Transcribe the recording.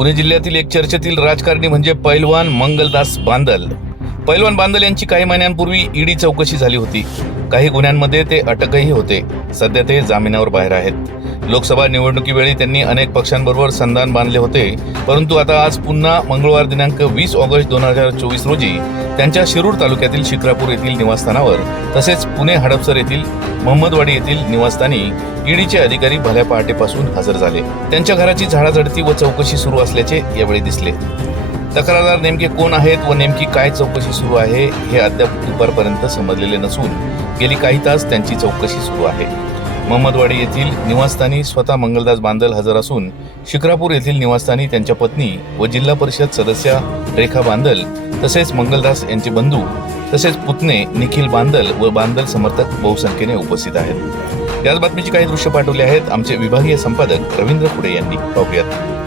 पुणे जिल्ह्यातील एक चर्चेतील राजकारणी म्हणजे पैलवान मंगलदास बांदल. पैलवान बांदल यांची काही महिन्यांपूर्वी ईडी चौकशी झाली होती. काही गुन्ह्यांमध्ये ते अटकही होते. सध्या ते जामिनावर बाहेर आहेत. लोकसभा निवडणुकीवेळी त्यांनी अनेक पक्षांबरोबर संधान बांधले होते. परंतु आता आज पुन्हा मंगळवार दिनांक वीस ऑगस्ट दोन हजार चोवीस रोजी त्यांच्या शिरूर तालुक्यातील शिक्रापूर येथील निवासस्थानावर तसेच पुणे हडपसर येथील महम्मदवाडी येथील निवासस्थानी ईडीचे अधिकारी भल्या पहाटेपासून हजर झाले. त्यांच्या घराची झाडाझडती व चौकशी सुरू असल्याचे यावेळी दिसले. तक्रारदार नेमके कोण आहेत व नेमकी काय चौकशी सुरू आहे हे अद्याप दुपारपर्यंत समजलेले नसून गेली काही तास त्यांची चौकशी सुरू आहे. महम्मदवाडी येथील निवासस्थानी स्वतः मंगलदास बांदल हजर असून शिक्रापूर येथील निवासस्थानी त्यांच्या पत्नी व जिल्हा परिषद सदस्या रेखा बांदल तसेच मंगलदास यांचे बंधू तसेच पुतणे निखिल बांदल व बांदल समर्थक बहुसंख्येने उपस्थित आहेत. याच बातमीची काही दृश्य पाठवली आहेत आमचे विभागीय संपादक रवींद्र खुडे यांनी. पाहूयात.